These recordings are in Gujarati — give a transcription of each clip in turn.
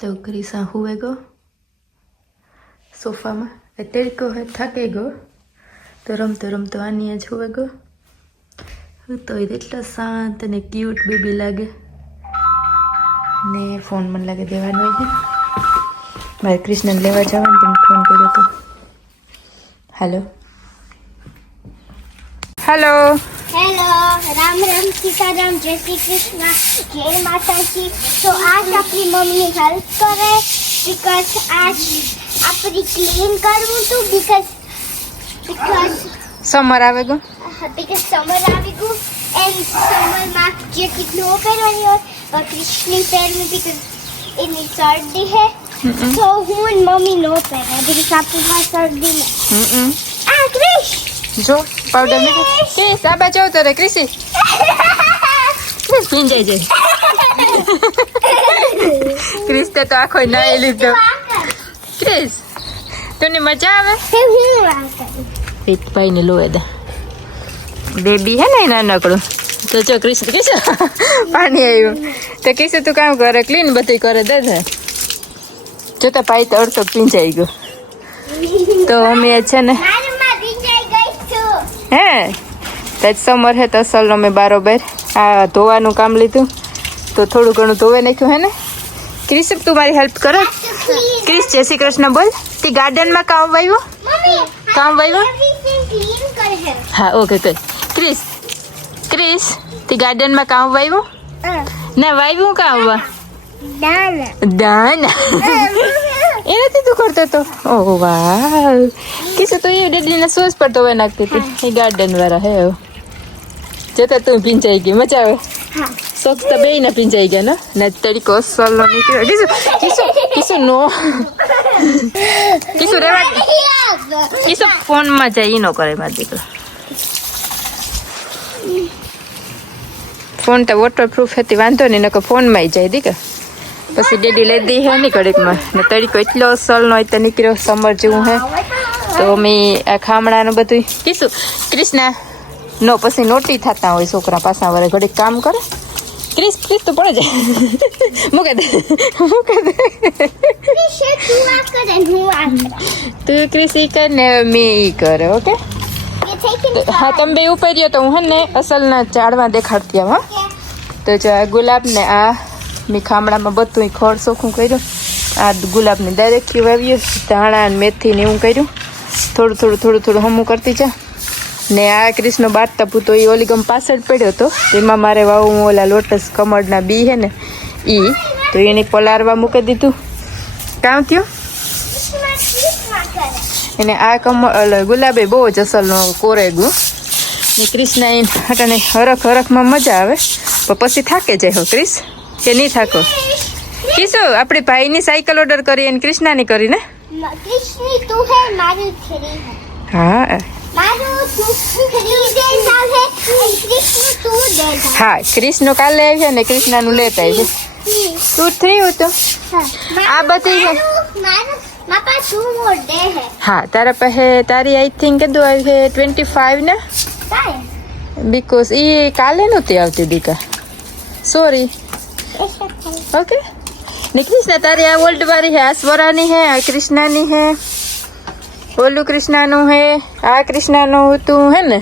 तो क्रिसा हुए गो सोफा में तड़को है थके गो तो रमतो आनी ज हुए गो तो एटला शांत ने क्यूट बेबी लगे ने फोन मन लगे देवानो है मारे कृष्ण ने लेवा जवान तुम फोन कर्यो तो hello hello hello Ram Ram Sitaram जय श्री कृष्ण जय माता जी। तो आज अपनी मम्मी हेल्प करे बिकॉज आज अपनी क्लीन करूँ तो बिकॉज समर आवेगो समर आवेगो एंड समर में जैकेट नो पहनવાની હોય कृष्ण पैर में बिकॉज इतनी सर्दी है तो हूँ मम्मी नो पहने बिकॉज आपकी पास सर्दी में कृष्ण जो पाउडर में क्रिस आ बचाओ तो रे क्रिसी क्रिस पीन जाए जे क्रिस तो आखो नहीं लीधो क्रिस तने मजा आवे एक भाई ने लोए दे बेबी है ना नानकड़ो तो जो क्रिस क्रिस पानी आयो तो किसे तू काम करे क्लीन बती करे दे दे जो तो पाई तो और तो पीन जाई गयो तो हमें अच्छा ने હે તો સમર હે તો અસલનો મેં બારોબાર આ ધોવાનું કામ લીધું તો થોડું ઘણું ધોવે નાખ્યું હે ને ક્રિસ તું મારી હેલ્પ કરો ક્રિસ જય શ્રી કૃષ્ણ બોલ તે ગાર્ડનમાં કામ વાવ્યું હા ઓકે કર ક્રિસ ક્રિસ તે ગાર્ડનમાં કામ વાવ્યું ના વાવ્યું કામ વા દાના એનાથી તું કરતો તો ઓહ વાહ किसे तो ये डेडी ने सोच पर तो वे नाखती थी ये गार्डन वाला है जता तू पिन जाएगी मजा आवे हां सोच तो बे ना पिन जाएगा ना न तेरी को सोलो निकल किसो नो किसो रेवा किसो फोन में जाई नो करे मार दीकरो फोन तो वॉटरप्रूफ है वांधो नहीं नको फोन में जाई दीका પછી ડેડી લઈ દી હે ની ઘડીકમાં ને તરીકો એટલો અસલનો હોય તો નીકળ્યો સમર જેવું હે તો મેં આ ખામણાનું બધું કીધું ક્રિષ્ના નો પછી નોટી થતા હોય છોકરા પાછા વરે ઘડીક કામ કરે ક્રિસ ક્રિસ તો પડે જાય મૂકે દે તું ક્રિસ ઈ કર ને મેં ઈ કરે ઓકે હા તમે બે ઉપર રહ્યો તો હું હે ને અસલના ઝાડવા દેખાડતી આવ હા તો જો આ ગુલાબ ને આ મેં ખામણામાં બધું ખોળ ચોખ્ખું કર્યું આ ગુલાબની ડાયરેક્ટલી વાવ્યું ધાણા ને મેથી ને એવું કર્યું થોડું હમું કરતી જા ને આ કૃષ્ણ બાટતા પૂતો એ ઓલી ગમ પાછળ પડ્યો હતો તેમાં મારે વાવું ઓલા લોટસ કમળના બી હે ને ઈ તો એને પલારવા મૂકી દીધું કામ થયું એને આ ગુલાબે બહુ જ અસલનો કોરેગું ને કૃષ્ણ એ હટાને હરખમાં મજા આવે પણ પછી થાકે જાય હો ક્રિસ કે નહીં થાકો કીશું આપણે ભાઈની સાયકલ ઓર્ડર કરી અને કૃષ્ણાની કરી ને કૃષ્ણી તું હે મારું થરી હા મારું તું ખરીદે નાલ હે કૃષ્ણ તું દે હા કૃષ્ણ કાલે આવી ને કૃષ્ણાનું લેતા આવી તું થ્રી હતો આ બધી છે માપા તું મોર દે હે હા તારા પાસે તારી આઈ થિંક કીધું આવી છે 25 ને બીકોઝ એ કાલે નહોતી આવતી દીકા સોરી ओके ने कृष्णा तारी आ वर्ल्ड वाली है आ स्वरानी है आ कृष्णानी है ओलू कृष्णानु है आ कृष्णानु तू है ने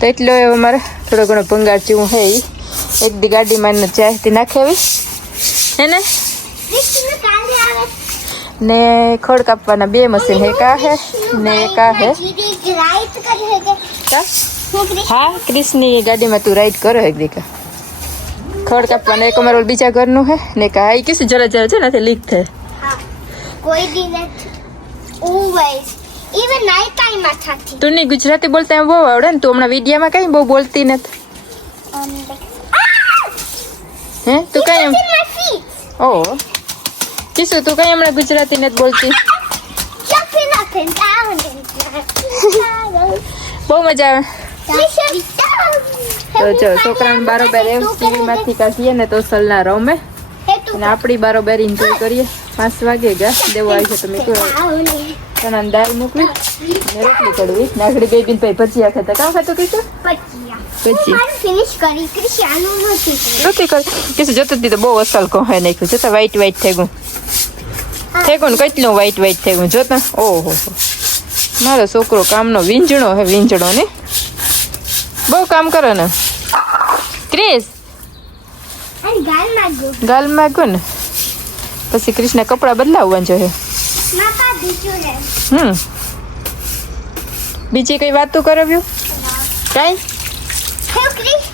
तो एटलो हमारा थोड़ा घणो भंगार जेवुं है एक दी गाड़ी में चाहती नाखेवी है ने कृष्ण काले आवे ने खोड़ कापवाना बे मशीन है का है ने का है राइड करे है का हाँ कृष्ण गाड़ी में तू राइड करो एक दी का ખડ કાપવાના એક અમારો બીજા ઘરનું હે ને કે આ કિસી જરા છે ને તે લીક થાય હા કોઈ દી નથી ઓલવેઝ ઇવન નાઈટ ટાઈમ માં થતી તું ની ગુજરાતી બોલતા બહુ આવડે ને તું હમણાં વિડિયામાં કઈ બહુ બોલતી નથી હે તું કઈ ઓ કિસુ તું કઈ હમણાં ગુજરાતી નથી બોલતી બહુ મજા આવે તો જો છોકરાને બારોબાર ટીવી માંથી કાઢીએ ને તો સલના રમે અને આપણી બારોબાર એન્જોય કરીએ 5 વાગે ગયા દેવો આવી છે તમે ચણા દાળ મોકલી ને રોટલી કડવી નાગડી ગઈ બીન ભાઈ ભજીયા ખાતા કામ ખાતું કીધું ભજીયા ફિનિશ કરી ક્રિશ્યાનું નથી કરી કીધું જતું તો બહુ અસલ કહે નાખ્યું જતા વ્હાઈટ થઈ ગયું થઈ ગયું ને કેટલું વ્હાઈટ વ્હાઈટ થઈ ગયું જોતા. ઓહો મારો છોકરો કામનો વીંજણો હે, વીંજણો ને બહુ કામ કરે ને. ક્રિસ અને ગાલમાં ગો ગાલમાં ગયો ને પછી ક્રિશના કપડાં બદલાવવા જોઈએ. માપા બીજું હે બીજી કઈ વાત તું કરાવ્યું કાંઈ હે ક્રિશ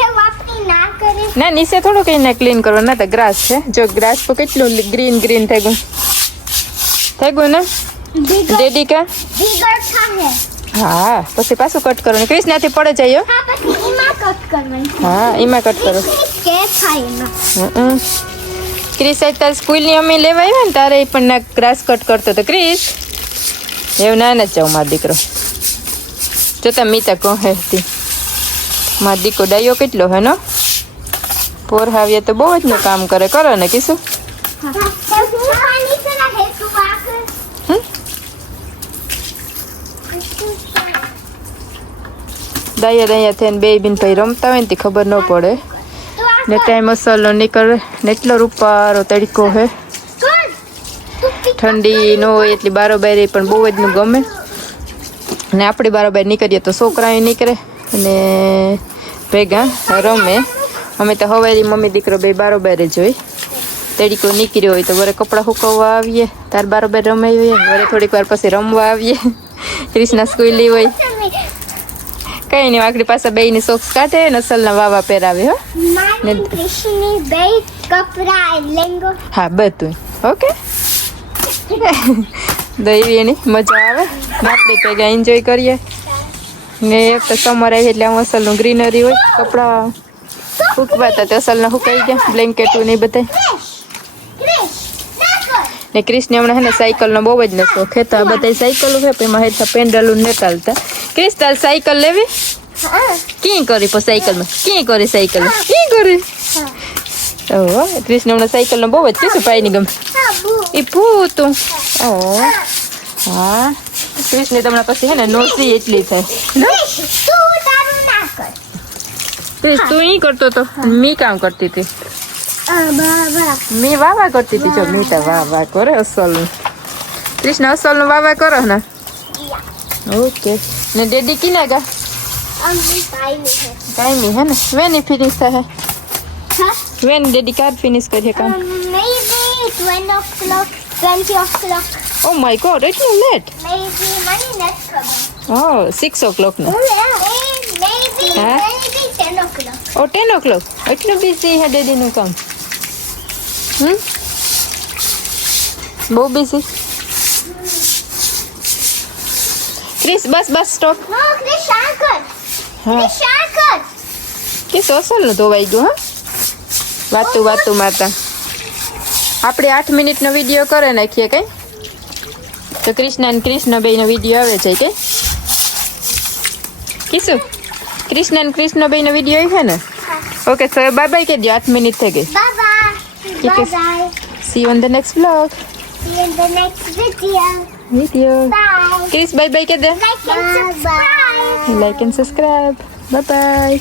હે વાપની ના કરે ના નીચે થોડું કઈ ના ક્લીન કરવાનું ના તો ગ્રાસ છે જો ગ્રાસ પર કેટલું ગ્રીન ગ્રીન થઈ ગયું ને ડેડી કા બિગર થાહે હા પછી પાછું કટ કરવાનું. ક્રિશ નાથી પડે જાય હા પછી ઈમાં કટ કરવાની હા એમાં કટ કરો. કે થાય એમાં ક્રિશ આજ તાર સ્કૂલની અમ્મી લેવા આવ્યા ને તારે પણ ના ગ્રાસ કટ કરતો હતો. ક્રિશ એવું ના જ જાઉં મારો દીકરો જોતા મીતા કહે હતી મારો દીકરો ડાયો કેટલો હે નો પોર હાવીએ તો બહુ જ નું કામ કરે ને કીશું. દયા થઈને બે બિન ભાઈ રમતા હોય ને તે ખબર ન પડે ને ટાઈમ મસાલો નીકળે ને એટલો રૂપારો તડકો હે ઠંડી ન હોય એટલી બારોબારી પણ બહુ જ નું ગમે ને આપણે બારોબાર નીકળીએ તો છોકરા નીકળે અને ભેગા રમે. અમે તો હવારી મમ્મી દીકરો બે બારોબાર જ હોય. તડકો નીકળ્યો હોય તો વરે કપડાં સુકવવા આવીએ તાર બારોબાર રમાઈએ વરે થોડીક વાર પછી રમવા આવીએ. ક્રિષ્ના સ્કૂલી હોય કઈ નહીં આખરી પાસે બે ની સોક્સ કાઢે નસલના વાવા પહેરાવે હો હા બધું ઓકે. દઈવી એની મજા આવે ને આપણે ભેગા એન્જોય કરીએ ને એક તો સમર આવી એટલે આમ અસલનું ગ્રીનરી હોય કપડાં સૂકવાતા તો અસલના સુકાઈ ગયા બ્લેન્કેટું ને બધા. ને ક્રિશને હમણાં હે ને સાયકલનો બહુ જ નશો ખેતા બધા સાયકલો છે પણ એમાં હેઠા પેન્ડલું નીકળતા. ક્રિશ તાર સાયકલ લેવી ક્યાં કરી પણ સાયકલમાં ક્યાં કરી સાયકલ ક્યાં કરી ઓહો ક્રિશને હમણાં સાયકલનો બહુ જ કીધું પાયની ગમે એ પૂતું ઓહ હા ક્રિશને તમને પછી હે ને નોસી એટલી થાય. ક્રિશ તું ઈ કરતો તો મી કામ કરતી હતી મેં વાવા કરતી હતી જો મીતા વાવા કરે અસલ કૃષ્ણ અસલ નું વાવા કરો ને ઓકે ને ડેડી કિના ગા ટાઈમ હે ને વેની ફિનિશ થાય વેન ડેડી કાર ફિનિશ કરીએ કામ maybe 20 o'clock oh my God એટલું late maybe money not coming oh 6 o'clock ને maybe 10 o'clock ઓ 10 o'clock એટલું બિઝી હે ડેડી નું કામ બહુ બિઝી. ક્રિશ બસ સ્ટોપ હા કે સોસલ નું ધોવાઈ ગયું હા વાતું મારતા આપણે 8 મિનિટનો વિડીયો કરે નાખીએ કઈ તો કૃષ્ણ બે નો વિડીયો આવે છે કઈ કીશું કૃષ્ણ બે નો વિડીયો આવે છે ને ઓકે so બાય બાય કે દો 8 મિનિટ થઈ ગઈ. bye bye see you on the next vlog see you in the next video bye Chris bye bye ke de like and subscribe bye bye